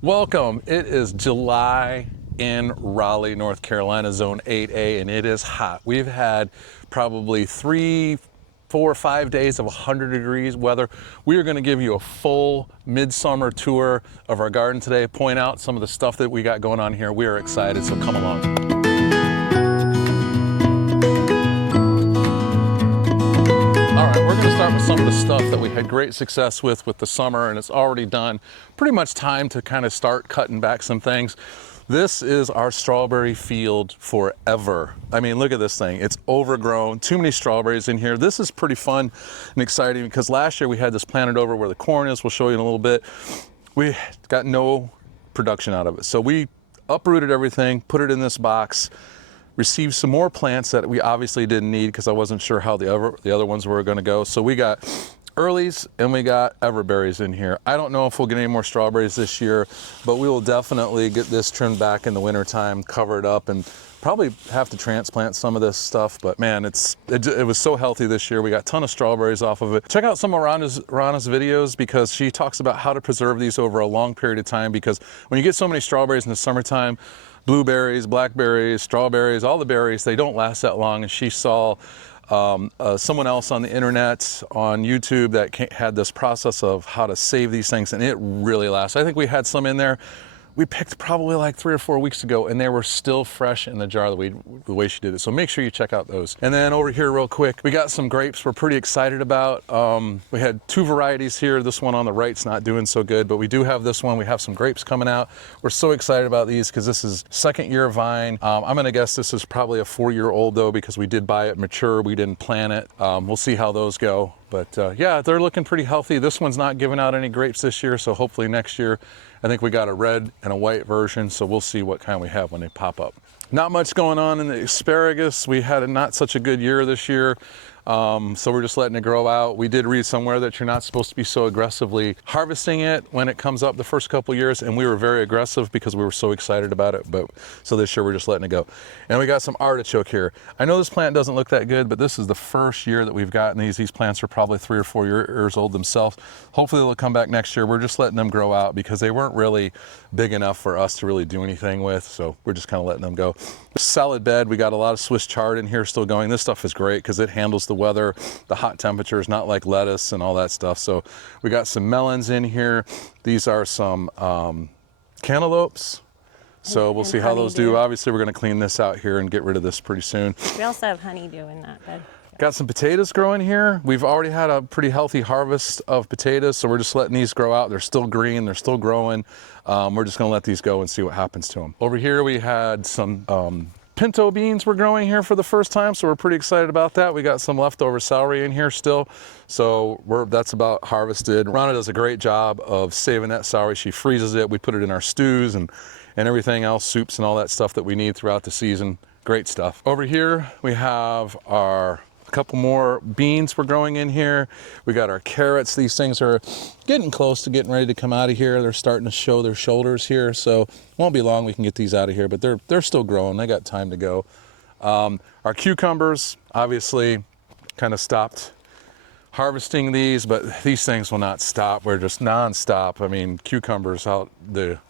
Welcome. It is July in Raleigh, North Carolina, Zone 8A, and it is hot. We've had probably 3, 4, 5 days of 100 degrees weather. We are going to give you a full midsummer tour of our garden today, point out some of the stuff that we got going on here. We are excited, so come along. All right, we're going to start with some of the stuff that we had great success with the summer, and it's already done. Pretty much time to kind of start cutting back some things. This is our strawberry field forever. I mean, look at this thing. It's overgrown. Too many strawberries in here. This is pretty fun and exciting because last year we had this planted over where the corn is. We'll show you in a little bit. We got no production out of it. So we uprooted everything, put it in this box, received some more plants that we obviously didn't need because I wasn't sure how the other ones were going to go. So we got earlies and we got everberries in here. I don't know if we'll get any more strawberries this year, but we will definitely get this trimmed back in the wintertime, cover it up, and probably have to transplant some of this stuff. But man, it was so healthy this year. We got a ton of strawberries off of it. Check out some of Rana's videos because she talks about how to preserve these over a long period of time, because when you get so many strawberries in the summertime, blueberries, blackberries, strawberries, all the berries, they don't last that long. And she saw someone else on the internet, on YouTube, that had this process of how to save these things, and it really lasts. I think we had some in there we picked probably like 3 or 4 weeks ago, and they were still fresh in the jar the way she did it. So make sure you check out those. And then over here real quick, we got some grapes we're pretty excited about. We had 2 varieties here. This one on the right's not doing so good, but we do have this one. We have some grapes coming out. We're so excited about these because this is 2nd year vine. I'm gonna guess this is probably a 4-year-old though, because we did buy it mature. We didn't plant it. We'll see how those go. But yeah, they're looking pretty healthy. This one's not giving out any grapes this year, so hopefully next year. I think we got a red and a white version, so we'll see what kind we have when they pop up. Not much going on in the asparagus. We had not such a good year this year. So we're just letting it grow out. We did read somewhere that you're not supposed to be so aggressively harvesting it when it comes up the first couple years, and we were very aggressive because we were so excited about it. But so this year we're just letting it go. And we got some artichoke here. I know this plant doesn't look that good, but this is the first year that we've gotten these. These plants are probably 3 or 4 years old themselves. Hopefully they'll come back next year. We're just letting them grow out because they weren't really big enough for us to really do anything with. So we're just kind of letting them go. Salad bed, we got a lot of Swiss chard in here still going. This stuff is great because it handles the weather, the hot temperatures, not like lettuce and all that stuff. So we got some melons in here. These are some cantaloupes. So we'll see how those do. Obviously we're going to clean this out here and get rid of this pretty soon. We also have honeydew in that bed. Got some potatoes growing here. We've already had a pretty healthy harvest of potatoes, so we're just letting these grow out. They're still green, they're still growing. We're just gonna let these go and see what happens to them. Over here we had some pinto beans we're growing here for the first time, so we're pretty excited about that. We got some leftover celery in here still, so that's about harvested. Rana does a great job of saving that celery. She freezes it. We put it in our stews and everything else, soups and all that stuff that we need throughout the season. Great stuff. Over here we have our couple more beans we're growing in here. We got our carrots. These things are getting close to getting ready to come out of here. They're starting to show their shoulders here, so it won't be long we can get these out of here, but they're still growing. They got time to go. Our cucumbers, obviously kind of stopped harvesting these, but these things will not stop. We're just non-stop. I mean, cucumbers out the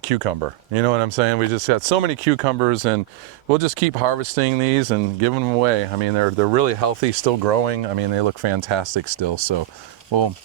cucumber, you know what I'm saying? We just got so many cucumbers, and we'll just keep harvesting these and giving them away. I mean, they're really healthy, still growing. I mean, they look fantastic still, so we'll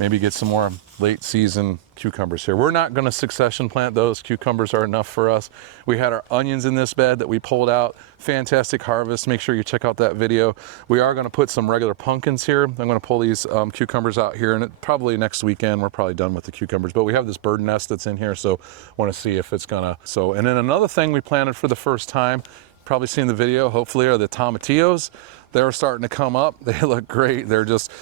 maybe get some more late season cucumbers here. We're not going to succession plant those. Cucumbers are enough for us. We had our onions in this bed that we pulled out. Fantastic harvest. Make sure you check out that video. We are going to put some regular pumpkins here. I'm going to pull these cucumbers out here, and probably next weekend we're probably done with the cucumbers. But we have this bird nest that's in here, so want to see if it's gonna. And then another thing we planted for the first time, probably seen the video hopefully, are the Tomatillos. They're starting to come up. They look great.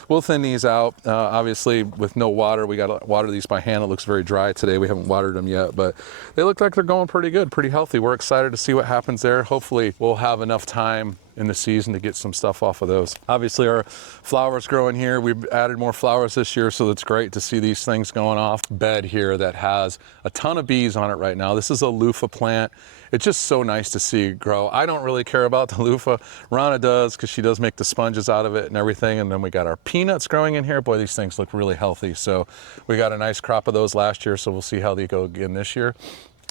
We'll thin these out, obviously with no water. We got to water these by hand. It looks very dry today. We haven't watered them yet, but they look like they're going pretty good, pretty healthy. We're excited to see what happens there. Hopefully we'll have enough time in the season to get some stuff off of those. Obviously our flowers growing here, we've added more flowers this year, so it's great to see these things going off. Bed here that has a ton of bees on it right now. This is a loofah plant. It's just so nice to see it grow. I don't really care about the loofah. Rana does, because she does make the sponges out of it and everything. And then we got our peanuts growing in here. Boy, these things look really healthy. So we got a nice crop of those last year, so we'll see how they go again this year.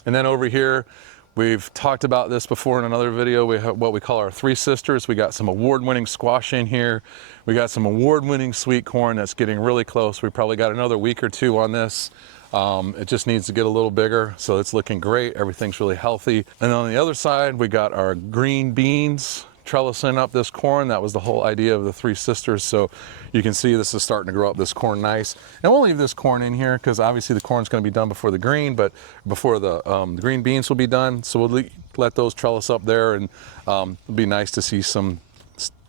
And then over here, we've talked about this before in another video. We have what we call our three sisters. We got some award-winning squash in here. We got some award-winning sweet corn that's getting really close. We probably got another week or two on this. It just needs to get a little bigger, so it's looking great. Everything's really healthy. And on the other side, we got our green beans trellising up this corn. That was the whole idea of the three sisters. So you can see this is starting to grow up this corn nice. And we'll leave this corn in here because obviously the corn's going to be done before the green, but before the green beans will be done. So we'll let those trellis up there, and it'll be nice to see some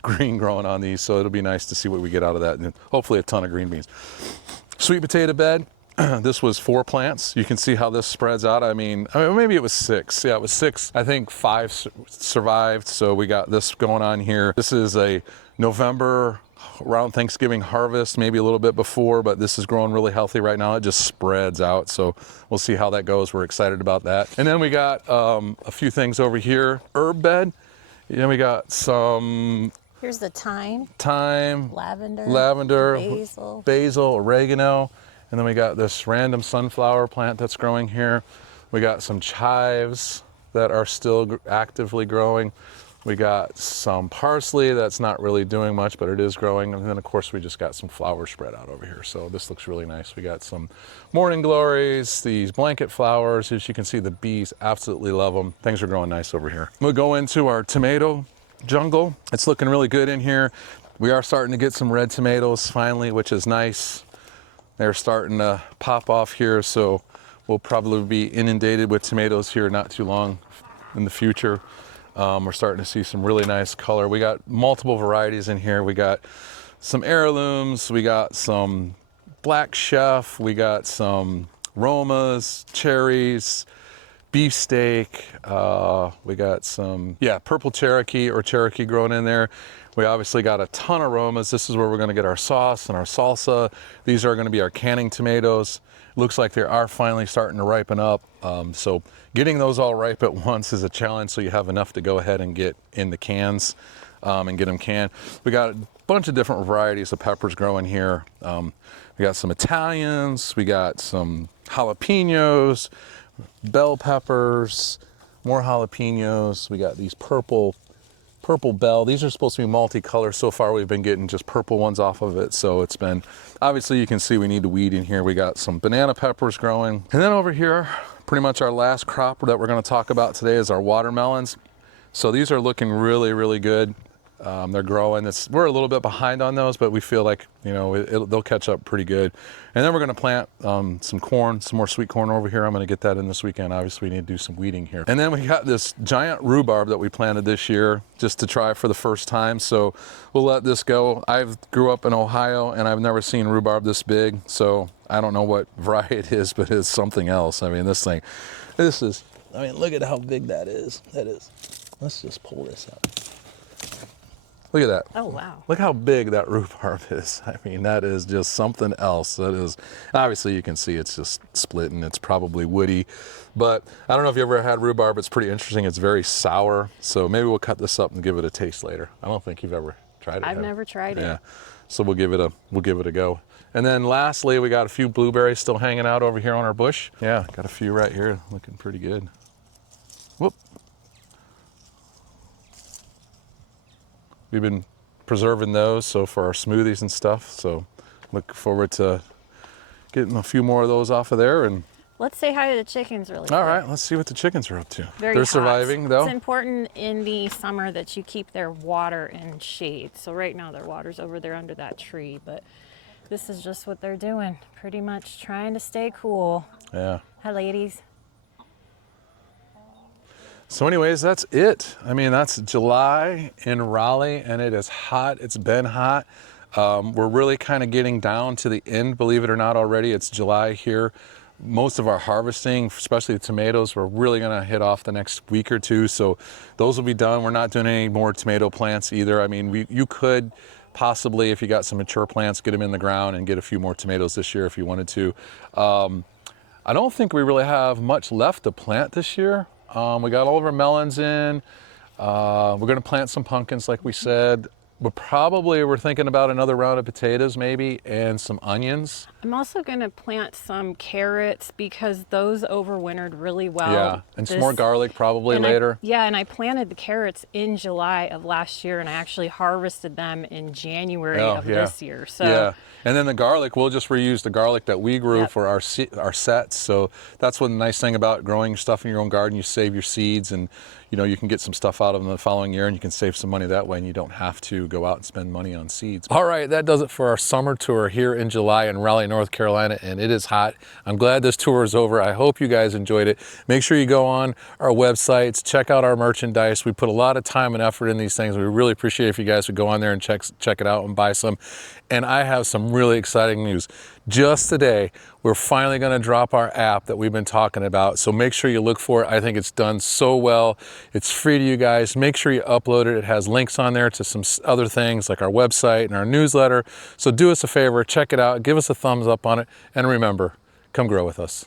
green growing on these. So it'll be nice to see what we get out of that, and hopefully a ton of green beans. Sweet potato bed. This was 4 plants. You can see how this spreads out. I mean, maybe it was 6. Yeah, it was 6. I think 5 survived. So we got this going on here. This is a November around Thanksgiving harvest, maybe a little bit before, but this is growing really healthy right now. It just spreads out. So we'll see how that goes. We're excited about that. And then we got a few things over here. Herb bed. And we got some... Here's the thyme, lavender, basil, oregano. And then we got this random sunflower plant that's growing here. We got some chives that are still actively growing. We got some parsley that's not really doing much, but it is growing. And then of course we just got some flowers spread out over here. So this looks really nice. We got some morning glories, these blanket flowers. As you can see, the bees absolutely love them. Things are growing nice over here. We'll go into our tomato jungle. It's looking really good in here. We are starting to get some red tomatoes finally, which is nice. They're starting to pop off here, so we'll probably be inundated with tomatoes here not too long in the future. We're starting to see some really nice color. We got multiple varieties in here. We got some heirlooms, we got some black chef, we got some Romas, cherries, beefsteak, we got some, purple Cherokee or Cherokee grown in there. We obviously got a ton of aromas. This is where we're gonna get our sauce and our salsa. These are gonna be our canning tomatoes. Looks like they are finally starting to ripen up. So getting those all ripe at once is a challenge, so you have enough to go ahead and get in the cans and get them canned. We got a bunch of different varieties of peppers growing here. We got some Italians, we got some jalapenos, bell peppers, more jalapenos. We got these purple bell. These are supposed to be multicolor. So far we've been getting just purple ones off of it. So it's been, obviously you can see we need to weed in here. We got some banana peppers growing. And then over here, pretty much our last crop that we're going to talk about today is our watermelons. So these are looking really, really good. They're growing. We're a little bit behind on those, but we feel like, you know, they'll catch up pretty good. And then we're going to plant some corn, some more sweet corn over here. I'm going to get that in this weekend. Obviously, we need to do some weeding here. And then we got this giant rhubarb that we planted this year just to try for the first time. So we'll let this go. I grew up in Ohio, and I've never seen rhubarb this big. So I don't know what variety it is, but it's something else. I mean, look at how big that is. Let's just pull this out. Look at that. Oh, wow. Look how big that rhubarb is. I mean, that is just something else. That is, obviously you can see it's just split and it's probably woody, but I don't know if you ever had rhubarb. It's pretty interesting. It's very sour. So maybe we'll cut this up and give it a taste later. I don't think you've ever tried it. I've never tried it. Yeah. So we'll give it a go. And then lastly, we got a few blueberries still hanging out over here on our bush. Yeah, got a few right here looking pretty good. Whoop. We've been preserving those, so for our smoothies and stuff. So look forward to getting a few more of those off of there. And let's say hi to the chickens really quick. All right, let's see what the chickens are up to. They're hot. Surviving though. It's important in the summer that you keep their water in shade. So right now their water's over there under that tree, but this is just what they're doing. Pretty much trying to stay cool. Yeah. Hi, ladies. So anyways, that's it. I mean, that's July in Raleigh, and it is hot. It's been hot. We're really kind of getting down to the end, believe it or not already. It's July here. most of our harvesting, especially the tomatoes, we're really gonna hit off the next week or two. So those will be done. We're not doing any more tomato plants either. I mean, you could possibly, if you got some mature plants, get them in the ground and get a few more tomatoes this year if you wanted to. I don't think we really have much left to plant this year. We got all of our melons in. We're gonna plant some pumpkins like we said. We're thinking about another round of potatoes maybe and some onions. I'm also going to plant some carrots because those overwintered really well. Yeah, and some more garlic probably later. And I planted the carrots in July of last year, and I actually harvested them in January of this year. So yeah, and then the garlic, we'll just reuse the garlic that we grew for our sets. So that's one nice thing about growing stuff in your own garden. You save your seeds, and you know you can get some stuff out of them the following year, and you can save some money that way, and you don't have to go out and spend money on seeds. All right, that does it for our summer tour here in July in Raleigh, North Carolina, and it is hot. I'm glad this tour is over. I hope you guys enjoyed it. Make sure you go on our websites, check out our merchandise. We put a lot of time and effort in these things. We really appreciate if you guys would go on there and check it out and buy some. And I have some really exciting news. Just today, we're finally going to drop our app that we've been talking about. So make sure you look for it. I think it's done so well. It's free to you guys. Make sure you upload it. It has links on there to some other things like our website and our newsletter. So do us a favor, check it out, give us a thumbs up on it, and remember, come grow with us.